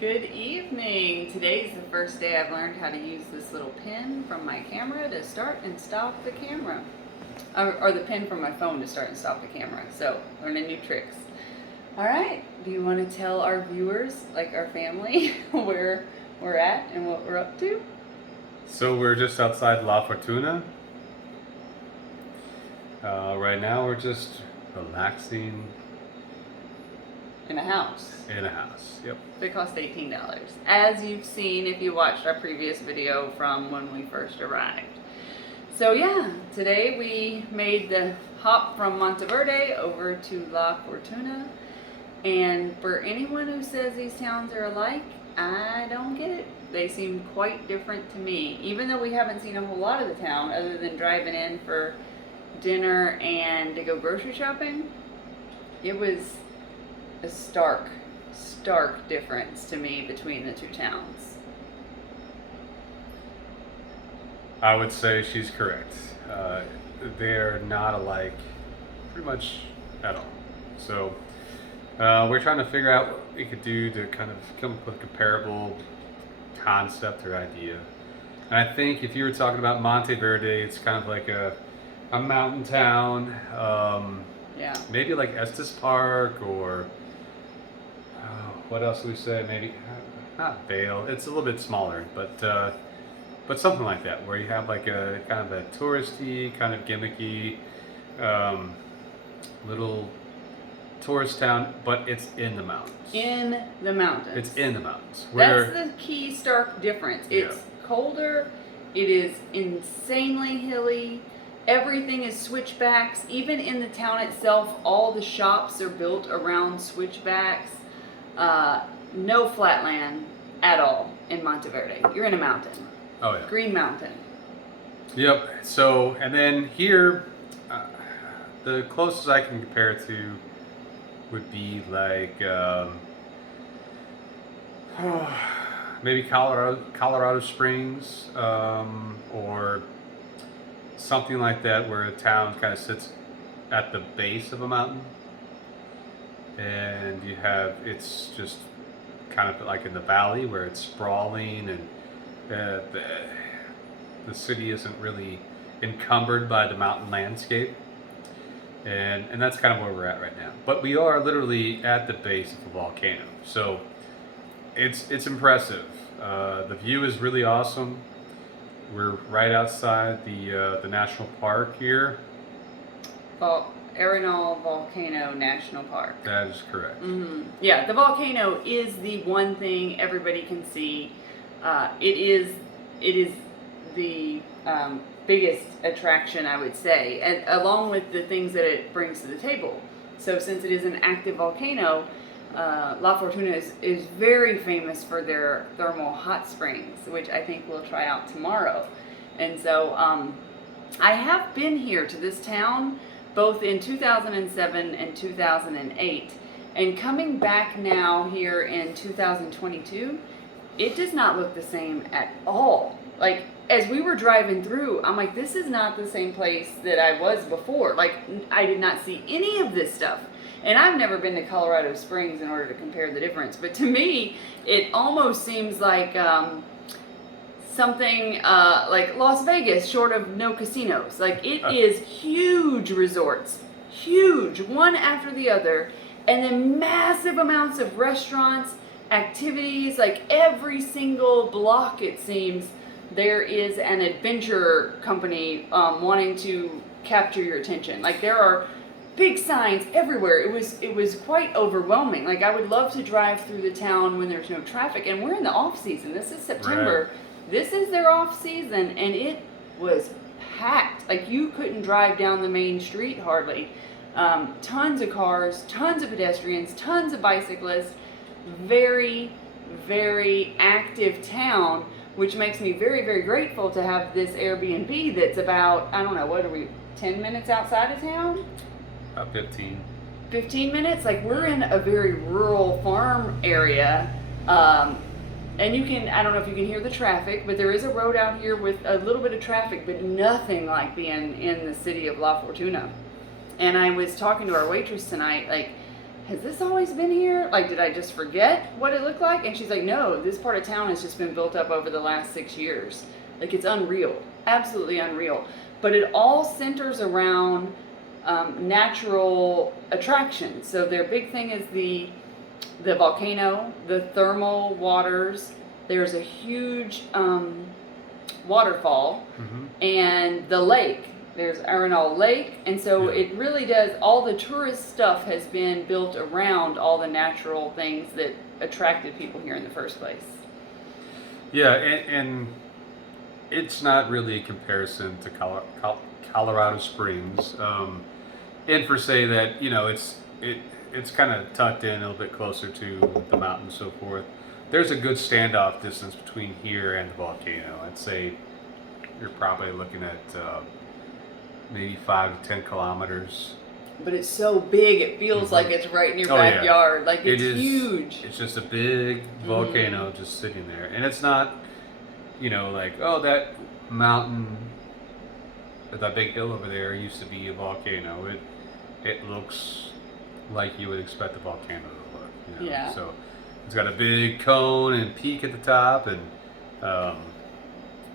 Good evening. Today's the first day I've learned how to use this little pin from my camera to start and stop the camera. Or the pin from my phone to start and stop the camera. So, learning new tricks. Alright, do you want to tell our viewers, like our family, where we're at and what we're up to? So we're just outside La Fortuna. Right now we're just relaxing In a house. in a house. Yep. They cost $18. As you've seen if you watched our previous video from when we first arrived. So yeah, today we made the hop from Monteverde over to La Fortuna. And for anyone who says these towns are alike, I don't get it. They seem quite different to me. Even though we haven't seen a whole lot of the town other than driving in for dinner and to go grocery shopping, it was a stark difference to me between the two towns. I would say she's correct. They're not alike pretty much at all. So we're trying to figure out what we could do to kind of come up with a comparable concept or idea. And I think if you were talking about Monteverde, it's kind of like a mountain town. Yeah. Maybe like Estes Park or what else do we say? Maybe not Vale. It's a little bit smaller, but something like that, where you have like a kind of a touristy, kind of gimmicky, little tourist town, but it's in the mountains. In the mountains. It's in the mountains. That's the key stark difference. It's colder. It is insanely hilly. Everything is switchbacks. Even in the town itself, all the shops are built around switchbacks. No flatland at all in Monteverde. You're in a mountain. Oh yeah. Green mountain. Yep. So, and then here, the closest I can compare it to would be like maybe Colorado Springs, or something like that, where a town kind of sits at the base of a mountain, and it's just kind of like in the valley where it's sprawling, and the city isn't really encumbered by the mountain landscape, and that's kind of where we're at right now. But we are literally at the base of a volcano, so it's impressive. The view is really awesome. We're right outside the national park here. Arenal Volcano National Park. That is correct. Mm-hmm. Yeah, the volcano is the one thing everybody can see. It is the biggest attraction, I would say, and along with the things that it brings to the table. So since it is an active volcano, La Fortuna is very famous for their thermal hot springs, which I think we'll try out tomorrow. And so I have been here to this town both in 2007 and 2008, and coming back now here in 2022, it does not look the same at all. Like, as we were driving through, I'm like, this is not the same place that I was before. Like, I did not see any of this stuff. And I've never been to Colorado Springs in order to compare the difference. But to me, it almost seems like something like Las Vegas, short of no casinos. Like, it is huge resorts. Huge, one after the other. And then massive amounts of restaurants, activities. Like, every single block, it seems, there is an adventure company wanting to capture your attention. Like, there are big signs everywhere. It was quite overwhelming. Like, I would love to drive through the town when there's no traffic, and we're in the off season. This is September. Right. This is their off season, and it was packed. Like, you couldn't drive down the main street hardly. Tons of cars, tons of pedestrians, tons of bicyclists. Very, very active town, which makes me very, very grateful to have this Airbnb that's about, I don't know, what are we, 10 minutes outside of town? About 15. 15 minutes? Like, we're in a very rural farm area. And you can, I don't know if you can hear the traffic, but there is a road out here with a little bit of traffic, but nothing like being in the city of La Fortuna. And I was talking to our waitress tonight, like, has this always been here? Like, did I just forget what it looked like? And she's like, no, this part of town has just been built up over the last 6 years. Like, it's unreal, absolutely unreal. But it all centers around natural attractions. So their big thing is the volcano, the thermal waters. There's a huge waterfall, and the lake. There's Arenal Lake, and so it really does, all the tourist stuff has been built around all the natural things that attracted people here in the first place. Yeah, and it's not really a comparison to Colorado Springs. And for say that, you know, it's kind of tucked in a little bit closer to the mountain and so forth. There's a good standoff distance between here and the volcano. I'd say you're probably looking at maybe 5 to 10 kilometers. But it's so big, it feels like it's right in your backyard. Yeah. Like, it's huge. It's just a big volcano just sitting there. And it's not, you know, like, oh, that mountain, that big hill over there used to be a volcano. It looks like you would expect a volcano to look. You know? Yeah. So it's got a big cone and peak at the top, and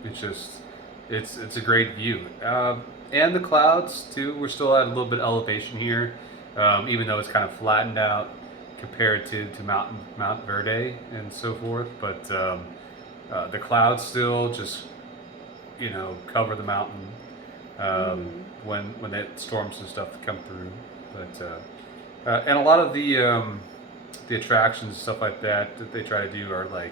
it's a great view. And the clouds too. We're still at a little bit of elevation here, even though it's kind of flattened out compared to Monteverde and so forth. But the clouds still just, you know, cover the mountain when that storms and stuff come through. But and a lot of the attractions and stuff like that they try to do are like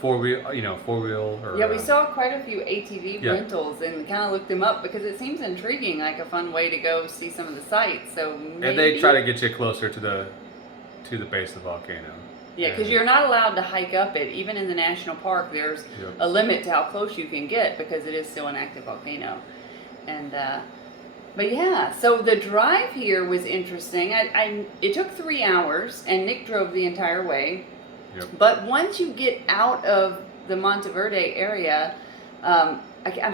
four wheel or yeah, we saw quite a few ATV rentals and kind of looked them up because it seems intriguing, like a fun way to go see some of the sites. So maybe, and they try to get you closer to the base of the volcano. Yeah, because you're not allowed to hike up it. Even in the national park, there's a limit to how close you can get because it is still an active volcano. And but yeah, so the drive here was interesting. It took 3 hours, and Nick drove the entire way. Yep. But once you get out of the Monteverde area, I'm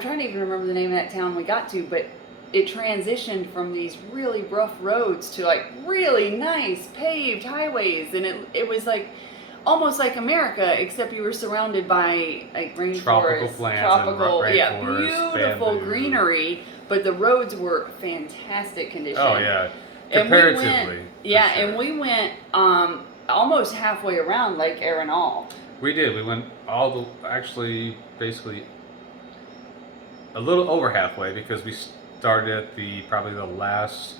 trying to even remember the name of that town we got to, but it transitioned from these really rough roads to like really nice paved highways, and it was like almost like America, except you were surrounded by like rainforest, tropical plants, beautiful bamboo. Greenery, but the roads were fantastic condition. Oh yeah, comparatively. And we went almost halfway around Lake Arenal. We did. We went basically a little over halfway because we started at probably the last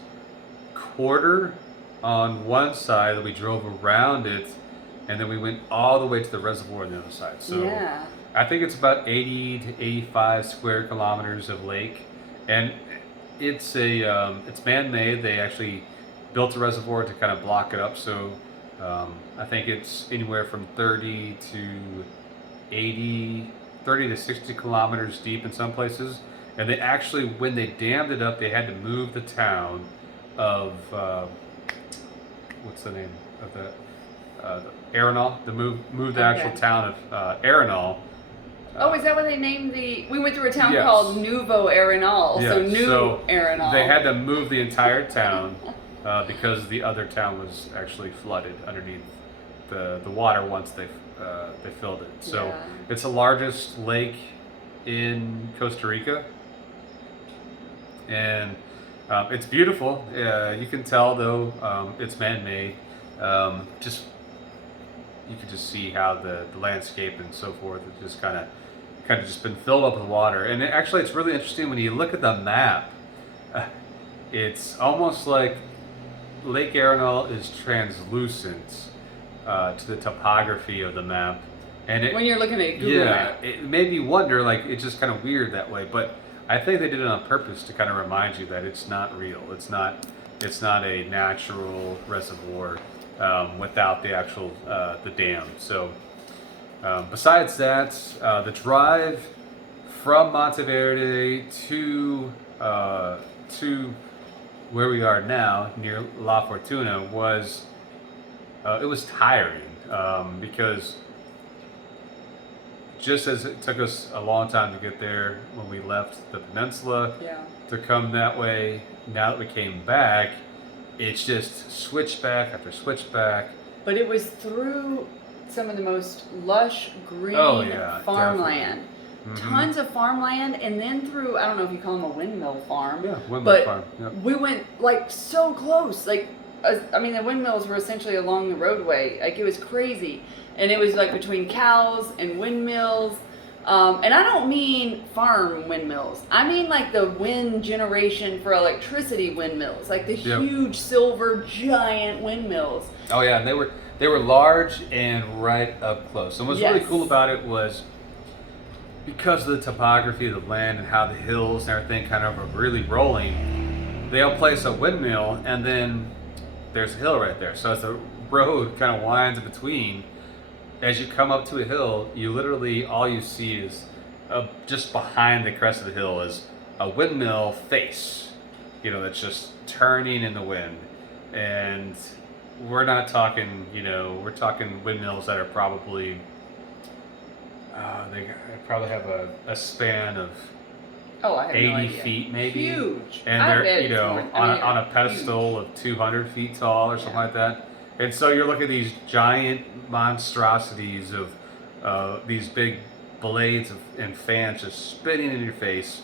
quarter on one side, and we drove around it, and then we went all the way to the reservoir on the other side. So I think it's about 80 to 85 square kilometers of lake, and it's man-made. They actually built a reservoir to kind of block it up. So I think it's anywhere from 30 to 60 kilometers deep in some places. And they actually, when they dammed it up, they had to move the town of, what's the name of that? Arenal. To move the actual town of Arenal. Is that what they named we went through a town called Nouveau Arenal. Yes. So Arenal. They had to move the entire town because the other town was actually flooded underneath the water once they filled it. So it's the largest lake in Costa Rica. And it's beautiful. You can tell though it's man-made. You can just see how the landscape and so forth has just kind of just been filled up with water. And it's really interesting when you look at the map. It's almost like Lake Arenal is translucent to the topography of the map. And when you're looking at Google Map. It made me wonder, like, it's just kind of weird that way. But I think they did it on purpose to kind of remind you that it's not real. It's not a natural reservoir without the actual the dam. So besides that, the drive from Monteverde to where we are now near La Fortuna was tiring because just as it took us a long time to get there when we left the peninsula to come that way, now that we came back, it's just switchback after switchback. But it was through some of the most lush green Oh, yeah, farmland. Mm-hmm. Tons of farmland, and then through, I don't know if you call them a windmill farm. Yeah, windmill but farm. Yep. we went like so close. Like, I mean, the windmills were essentially along the roadway. Like, it was crazy. And it was like between cows and windmills. And I don't mean farm windmills. I mean like the wind generation for electricity windmills, like the huge silver giant windmills. Oh yeah, and they were large and right up close. And what's really cool about it was because of the topography of the land and how the hills and everything kind of are really rolling, they'll place a windmill and then there's a hill right there. So as the road kind of winds in between, as you come up to a hill, you literally, all you see is just behind the crest of the hill is a windmill face, that's just turning in the wind. And we're not talking, we're talking windmills that are probably, they probably have a span of I have 80 no idea. feet maybe. Huge. And they're, on a pedestal of 200 feet tall or something like that. And so you're looking at these giant monstrosities of these big blades and fans just spinning in your face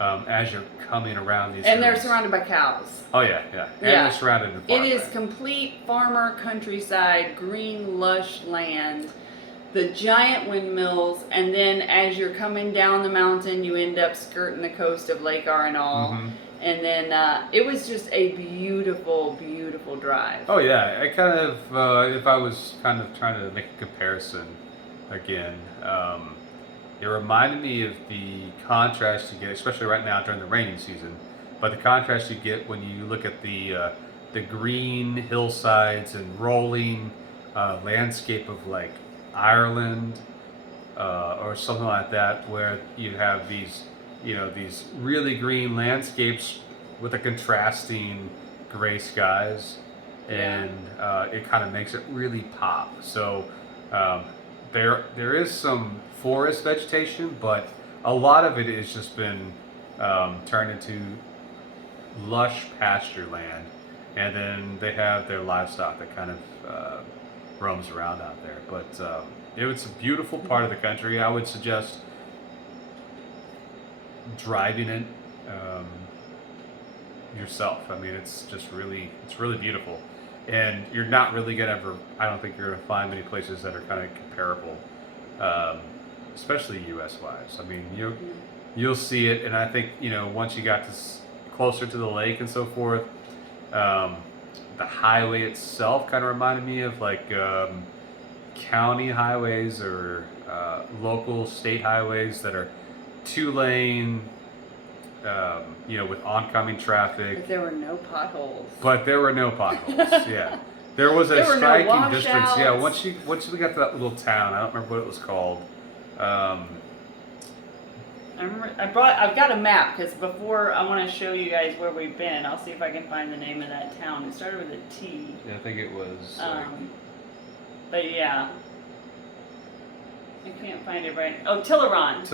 as you're coming around these. And hills. they're surrounded by cows. Oh yeah. And they're surrounded in farmland. It is complete farmer countryside, green lush land. The giant windmills, and then as you're coming down the mountain, you end up skirting the coast of Lake Arenal. Mm-hmm. And then it was just a beautiful, beautiful drive. Oh yeah, I kind of, if I was kind of trying to make a comparison again, it reminded me of the contrast you get, especially right now during the rainy season, but the contrast you get when you look at the green hillsides and rolling landscape of like Ireland or something like that, where you have these these really green landscapes with a contrasting gray skies, and it kind of makes it really pop. So there is some forest vegetation, but a lot of it has just been turned into lush pasture land, and then they have their livestock that kind of roams around out there. But it's a beautiful part of the country. I would suggest driving it yourself. I mean, it's really beautiful, and you're not really gonna ever. I don't think you're gonna find many places that are kind of comparable, especially U.S. wise. I mean, you'll see it, and I think once you got closer to the lake and so forth, the highway itself kind of reminded me of like county highways or local state highways that are 2-lane, with oncoming traffic. But there were no potholes. Yeah. There was a striking distance. Yeah, once we got to that little town, I don't remember what it was called. I've got a map, because before I want to show you guys where we've been. I'll see if I can find the name of that town. It started with a T. Yeah, I think it was. But yeah. I can't find it right. Oh, Tilleron.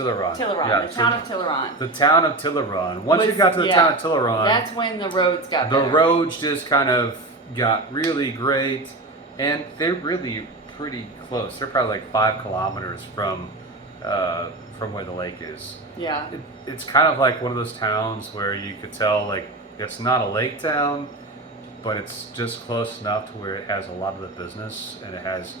Yeah, the town of Tilleron. The town of Tilleron. Once you got to the town of Tilleron, that's when the roads got better. The roads just kind of got really great, and they're really pretty close. They're probably like 5 kilometers from where the lake is. Yeah. It's kind of like one of those towns where you could tell like it's not a lake town, but it's just close enough to where it has a lot of the business, and it has.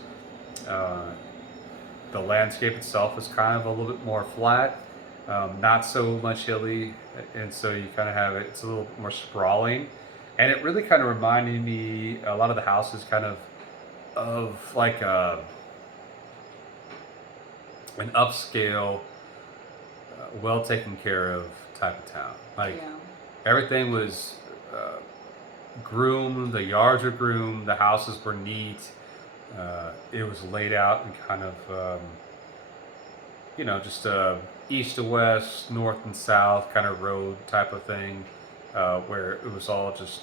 The landscape itself is kind of a little bit more flat, not so much hilly, and so you kind of have it's a little more sprawling, and it really kind of reminded me a lot of the houses kind of like an upscale, well taken care of type of town. Like everything was groomed, the yards were groomed, the houses were neat. It was laid out in kind of, just east to west, north and south kind of road type of thing, where it was all just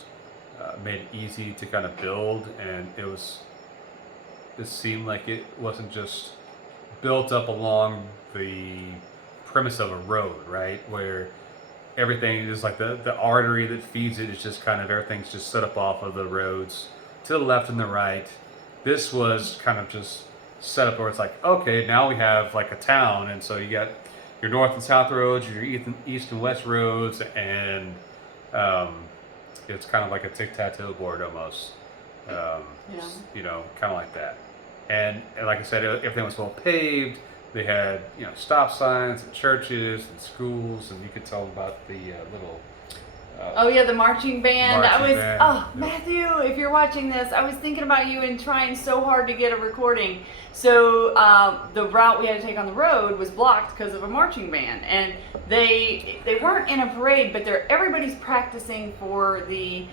made it easy to kind of build, and it seemed like it wasn't just built up along the premise of a road, right? Where everything is like the artery that feeds it is just kind of everything's just set up off of the roads to the left and the right. This was kind of just set up where it's like, okay, now we have like a town, and so you got your north and south roads, your east and west roads, and it's kind of like a tic-tac-toe board almost. You know, kind of like that. And like I said, everything was well paved. They had, you know, stop signs and churches and schools, and you could tell about the little. Oh yeah, the marching band. Yep. Matthew, if you're watching this, I was thinking about you and trying so hard to get a recording. So the route we had to take on the road was blocked because of a marching band, and they weren't in a parade, but everybody's practicing for the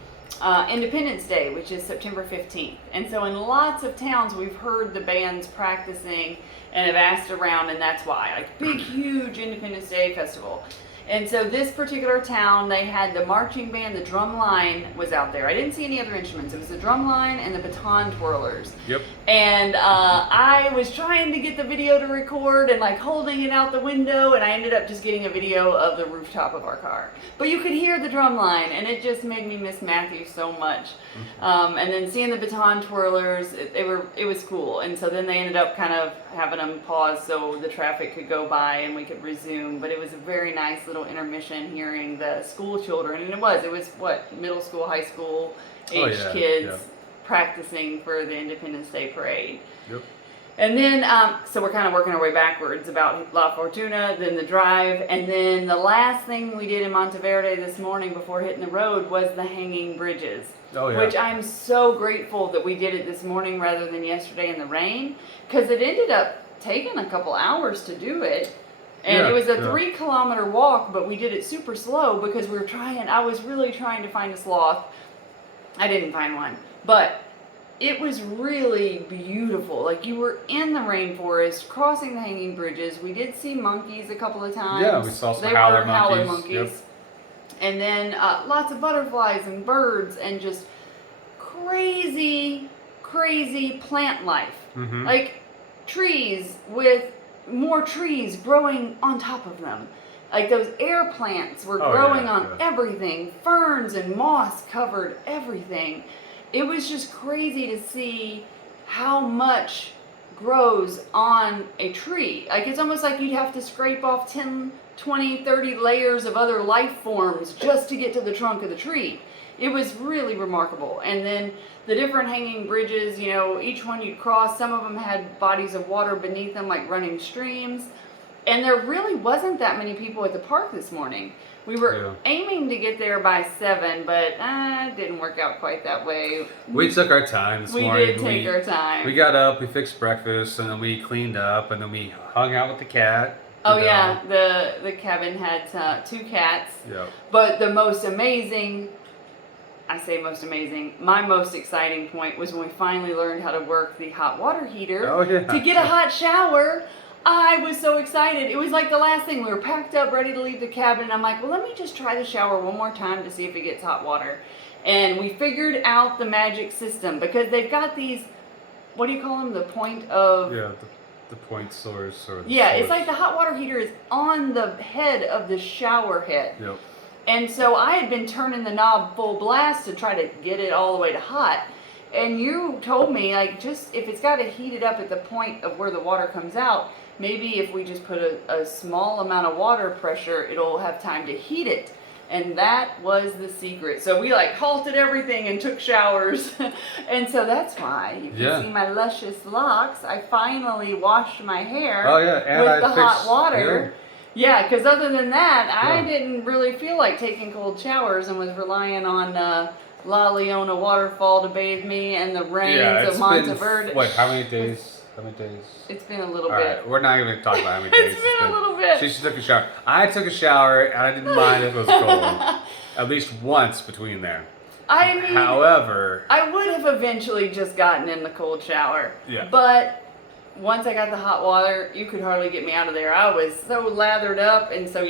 Independence Day, which is September 15th. And so in lots of towns, we've heard the bands practicing and have asked around, and that's why. Like, big, huge Independence Day festival. And so this particular town, they had the marching band, the drum line was out there. I didn't see any other instruments. It was the drum line and the baton twirlers. Yep. And I was trying to get the video to record and like holding it out the window, and I ended up just getting a video of the rooftop of our car. But you could hear the drum line, and it just made me miss Matthew so much. And then seeing the baton twirlers, it was cool. And so then they ended up kind of having them pause so the traffic could go by and we could resume. But it was a very nice little intermission hearing the school children, and it was what, middle school, high school aged kids practicing for the Independence Day parade. Yep. And then so we're kind of working our way backwards about La Fortuna, then the drive, and then the last thing we did in Monteverde this morning before hitting the road was the hanging bridges. Which I'm so grateful that we did it this morning rather than yesterday in the rain, because it ended up taking a couple hours to do it. And it was a 3-kilometer walk, but we did it super slow because I was really trying to find a sloth. I didn't find one, but it was really beautiful. Like, you were in the rainforest, crossing the hanging bridges. We did see monkeys a couple of times. Yeah, we saw some howler monkeys. Yep. And then lots of butterflies and birds and just crazy, crazy plant life. Mm-hmm. Like trees with more trees growing on top of them. Like those air plants were growing on everything. Ferns and moss covered everything. It was just crazy to see how much grows on a tree. Like, it's almost like you'd have to scrape off 10, 20, 30 layers of other life forms just to get to the trunk of the tree. It was really remarkable. And then the different hanging bridges, you know, each one you'd cross, some of them had bodies of water beneath them, like running streams. And there really wasn't that many people at the park this morning. We were aiming to get there by 7, but it didn't work out quite that way. We took our time this morning. We did take our time. We got up, we fixed breakfast, and then we cleaned up, and then we hung out with the cat. Oh yeah, the cabin had 2 cats. Yeah. But the most amazing, I say most amazing, my most exciting point was when we finally learned how to work the hot water heater to get a hot shower. I was so excited. It was like the last thing. We were packed up, ready to leave the cabin, and I'm like, well, let me just try the shower one more time to see if it gets hot water. And we figured out the magic system, because they've got these, what do you call them? The point of... Yeah, the point source. Or the source. It's like the hot water heater is on the head of the shower head. Yep. And so I had been turning the knob full blast to try to get it all the way to hot. And you told me, like, just if it's got to heat it up at the point of where the water comes out, maybe if we just put a small amount of water pressure, it'll have time to heat it. And that was the secret. So we like halted everything and took showers. And so that's why you can see my luscious locks. I finally washed my hair with the hot water. Yeah, because other than that, I didn't really feel like taking cold showers and was relying on La Leona waterfall to bathe me and the rains of Monteverde. How many days? It's been a little bit. Right, we're not even going to talk about how many days. It's been a little bit. She took a shower. I took a shower, and I didn't mind if it was cold. At least once between there. I mean, however, I would have eventually just gotten in the cold shower. Yeah. But once I got the hot water, you could hardly get me out of there. I was so lathered up, and so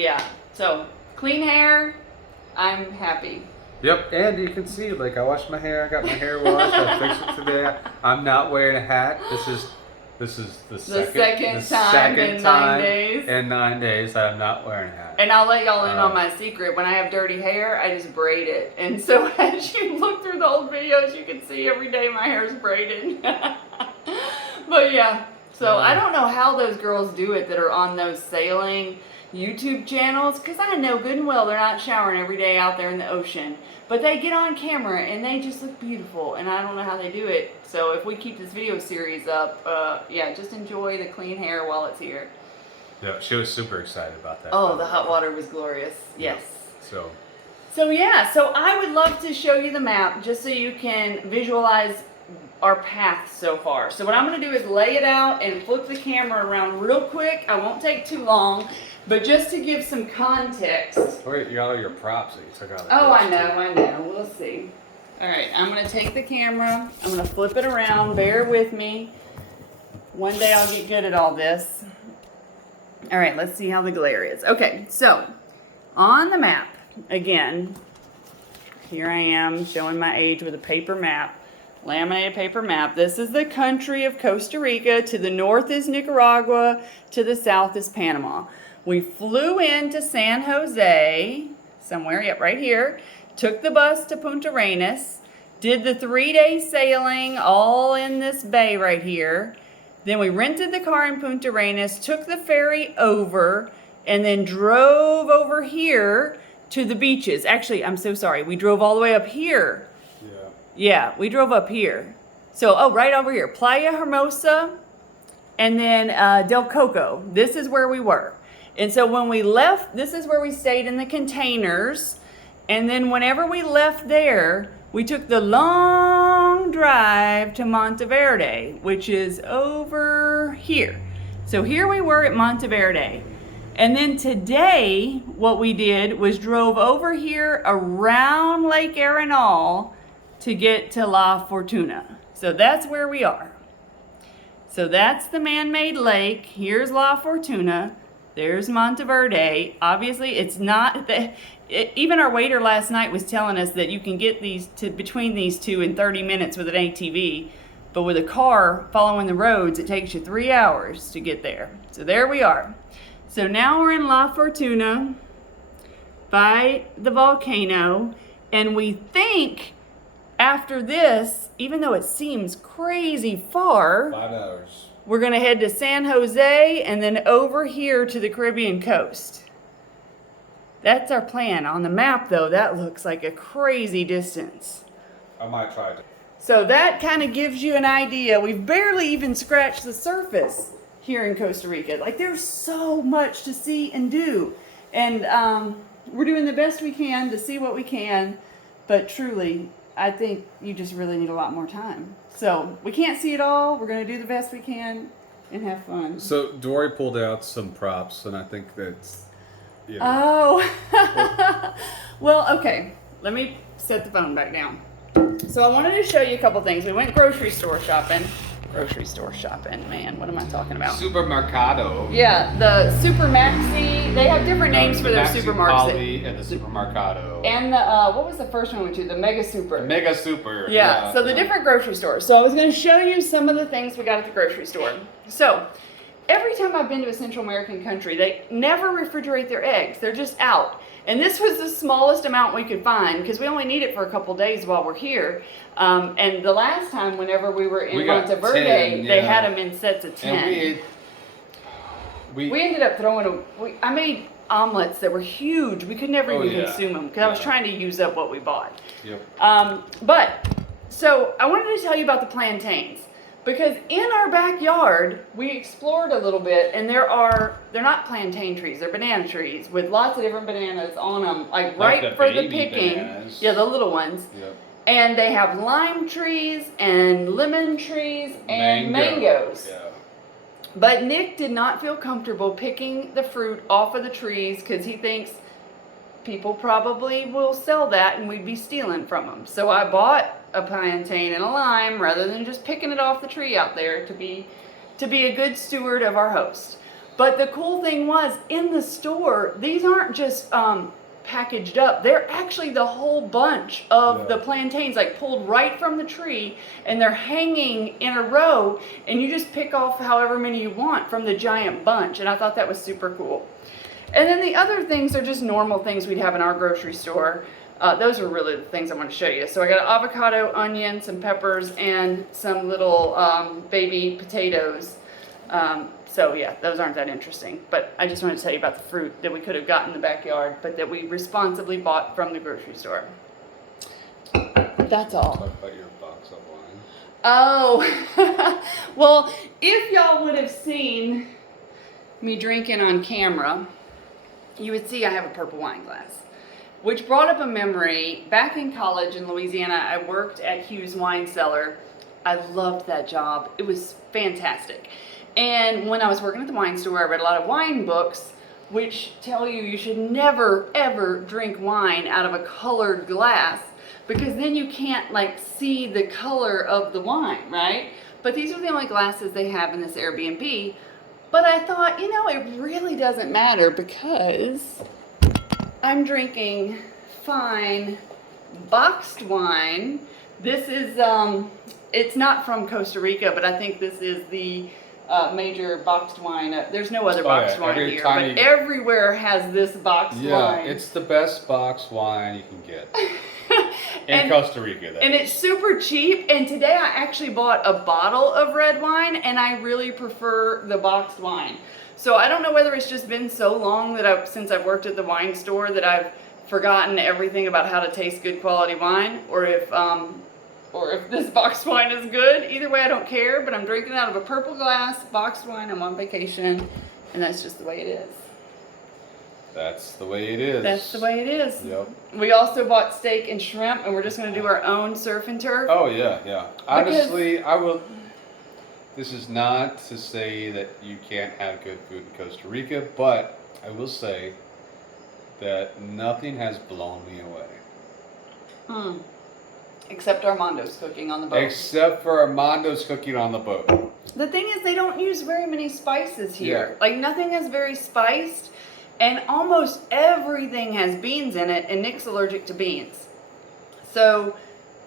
So clean hair, I'm happy. Yep, and you can see, like, I washed my hair, I got my hair washed, I fixed it today. I'm not wearing a hat. This is This is the second time in 9 days. In 9 days that I'm not wearing a hat. And I'll let y'all in on my secret. When I have dirty hair, I just braid it. And so as you look through the old videos, you can see every day my hair's braided. But yeah, so I don't know how those girls do it that are on those sailing YouTube channels, because I know good and well they're not showering every day out there in the ocean. But they get on camera and they just look beautiful, and I don't know how they do it. So if we keep this video series up, yeah, just enjoy the clean hair while it's here. Yeah, she was super excited about that. Oh, the hot water was glorious. Yes. So yeah, so I would love to show you the map just so you can visualize our path so far. So what I'm going to do is lay it out and flip the camera around real quick. I won't take too long, but just to give some context. Wait, you got all your props that you took out of the Oh, I know. We'll see. All right, I'm going to take the camera. I'm going to flip it around. Bear with me. One day I'll get good at all this. All right, let's see how the glare is. Okay, so on the map, again, here I am showing my age with a paper map, laminated paper map. This is the country of Costa Rica. To the north is Nicaragua. To the south is Panama. We flew into San Jose, somewhere, yep, right here. Took the bus to Punta Arenas. Did the 3-day sailing all in this bay right here. Then we rented the car in Punta Arenas, took the ferry over, and then drove over here to the beaches. Actually, I'm so sorry. We drove all the way up here. Yeah, we drove up here. So, oh, right over here. Playa Hermosa and then Del Coco. This is where we were. And so when we left, this is where we stayed in the containers. And then whenever we left there, we took the long drive to Monteverde, which is over here. So here we were at Monteverde. And then today, what we did was drove over here around Lake Arenal to get to La Fortuna. So that's where we are. So that's the man-made lake. Here's La Fortuna. There's Monteverde. Obviously, it's not that. Even our waiter last night was telling us that you can get these between these two in 30 minutes with an ATV, but with a car following the roads, it takes you 3 hours to get there. So there we are. So now we're in La Fortuna by the volcano, and we think after this, even though it seems crazy far, 5 hours. We're going to head to San Jose and then over here to the Caribbean coast. That's our plan. On the map, though, that looks like a crazy distance. I might try to. So that kind of gives you an idea. We've barely even scratched the surface here in Costa Rica. Like, there's so much to see and do. And we're doing the best we can to see what we can. But truly, I think you just really need a lot more time. So we can't see it all. We're going to do the best we can and have fun. So Dory pulled out some props, and I think that's, you know. Oh. Well, okay. Let me set the phone back down. So I wanted to show you a couple things. We went grocery store shopping. Man, what am I talking about? Supermercado. Yeah, the Super Maxi. They have different names for their supermarkets. And the Supermercado. And the, what was the first one we went to? The Mega Super. Mega Super. Yeah, so the different grocery stores. So I was going to show you some of the things we got at the grocery store. So every time I've been to a Central American country, they never refrigerate their eggs. They're just out. And this was the smallest amount we could find because we only need it for a couple days while we're here. And the last time, whenever we were in Monteverde, they had them in sets of 10. And we ended up throwing I made omelets that were huge. We could never even consume them because I was trying to use up what we bought. Yep. But so I wanted to tell you about the plantains. Because in our backyard, we explored a little bit, and they're not plantain trees, they're banana trees with lots of different bananas on them, like right for the picking. Bananas. Yeah, the little ones. Yep. And they have lime trees and lemon trees and mangoes. Yeah. But Nick did not feel comfortable picking the fruit off of the trees because he thinks people probably will sell that and we'd be stealing from them. So I bought a plantain and a lime rather than just picking it off the tree out there to be a good steward of our host. But the cool thing was, in the store, these aren't just packaged up. They're actually the whole bunch of Yeah. the plantains, like pulled right from the tree, and they're hanging in a row, and you just pick off however many you want from the giant bunch. And I thought that was super cool. And then the other things are just normal things we'd have in our grocery store. Those are really the things I want to show you. So I got an avocado, onion, some peppers, and some little baby potatoes. So yeah, those aren't that interesting. But I just wanted to tell you about the fruit that we could have gotten in the backyard, but that we responsibly bought from the grocery store. That's all. Talk about your box of wine. Oh, well, if y'all would have seen me drinking on camera, you would see I have a purple wine glass, which brought up a memory. Back in college in Louisiana, I worked at Hughes Wine Cellar. I loved that job. It was fantastic. And when I was working at the wine store, I read a lot of wine books, which tell you should never, ever drink wine out of a colored glass, because then you can't like see the color of the wine, right? But these are the only glasses they have in this Airbnb. But I thought, you know, it really doesn't matter, because I'm drinking fine boxed wine. This is, it's not from Costa Rica, but I think this is the major boxed wine. There's no other boxed wine here, but everywhere has this boxed wine. Yeah, it's the best boxed wine you can get. In Costa Rica, that and is. It's super cheap. And today I actually bought a bottle of red wine, and I really prefer the boxed wine. So I don't know whether it's just been so long that since I've worked at the wine store that I've forgotten everything about how to taste good quality wine, or if this boxed wine is good. Either way, I don't care. But I'm drinking out of a purple glass boxed wine. I'm on vacation, and that's just the way it is. That's the way it is. That's the way it is. Yep. We also bought steak and shrimp, and we're just going to do our own surf and turf. Oh, yeah. Honestly, I will. This is not to say that you can't have good food in Costa Rica, but I will say that nothing has blown me away. Except Armando's cooking on the boat. Except for Armando's cooking on the boat. The thing is, they don't use very many spices here. Yeah. Like, nothing is very spiced. And almost everything has beans in it, and Nick's allergic to beans. So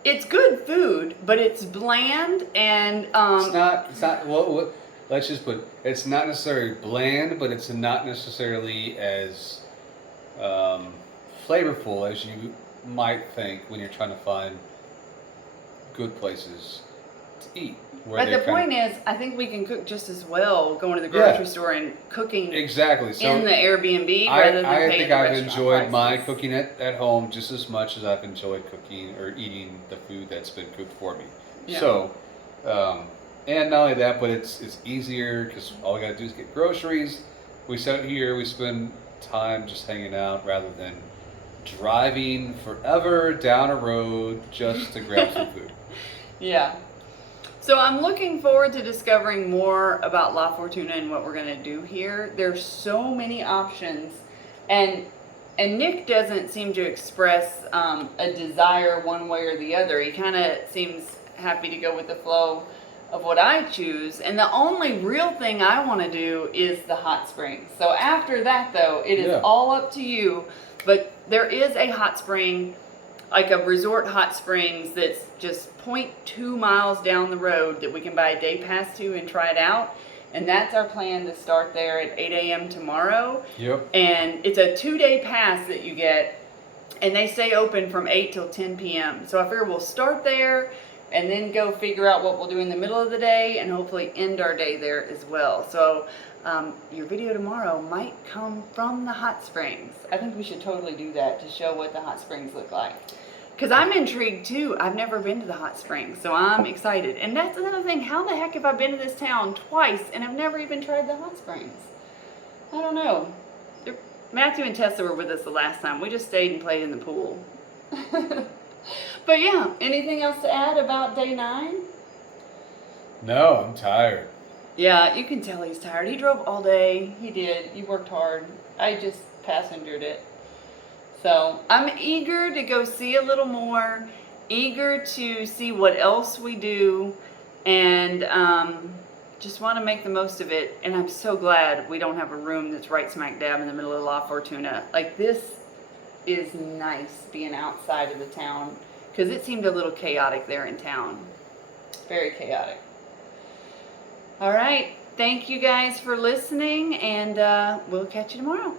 it's good food, but it's bland and It's not. Well, let's just put. It's not necessarily bland, but it's not necessarily as flavorful as you might think when you're trying to find good places to eat. But the point is, I think we can cook just as well going to the grocery store and cooking exactly so in the Airbnb rather than I paying think the I've restaurant enjoyed my prices. cooking at home just as much as I've enjoyed cooking or eating the food that's been cooked for me. Yeah. So, and not only that, but it's easier because all we got to do is get groceries. We sit here, we spend time just hanging out rather than driving forever down a road just to grab some food. Yeah. So I'm looking forward to discovering more about La Fortuna and what we're going to do here. There's so many options, and Nick doesn't seem to express a desire one way or the other. He kind of seems happy to go with the flow of what I choose, and the only real thing I want to do is the hot springs. So after that, though, it is all up to you. But there is a hot spring, like a resort hot springs, that's just 0.2 miles down the road that we can buy a day pass to and try it out. And that's our plan, to start there at 8 a.m. tomorrow. Yep. And it's a 2-day pass that you get, and they stay open from 8 till 10 p.m. So I figure we'll start there and then go figure out what we'll do in the middle of the day and hopefully end our day there as well. So your video tomorrow might come from the hot springs. I think we should totally do that to show what the hot springs look like. Because I'm intrigued too. I've never been to the hot springs, so I'm excited. And that's another thing. How the heck have I been to this town twice and I've never even tried the hot springs? I don't know. Matthew and Tessa were with us the last time. We just stayed and played in the pool. But yeah, anything else to add about day 9? No, I'm tired. Yeah, you can tell he's tired. He drove all day. He did. He worked hard. I just passengered it. So I'm eager to go see a little more, eager to see what else we do, and just want to make the most of it. And I'm so glad we don't have a room that's right smack dab in the middle of La Fortuna. Like, this is nice being outside of the town, because it seemed a little chaotic there in town. Very chaotic. All right. Thank you guys for listening, and we'll catch you tomorrow.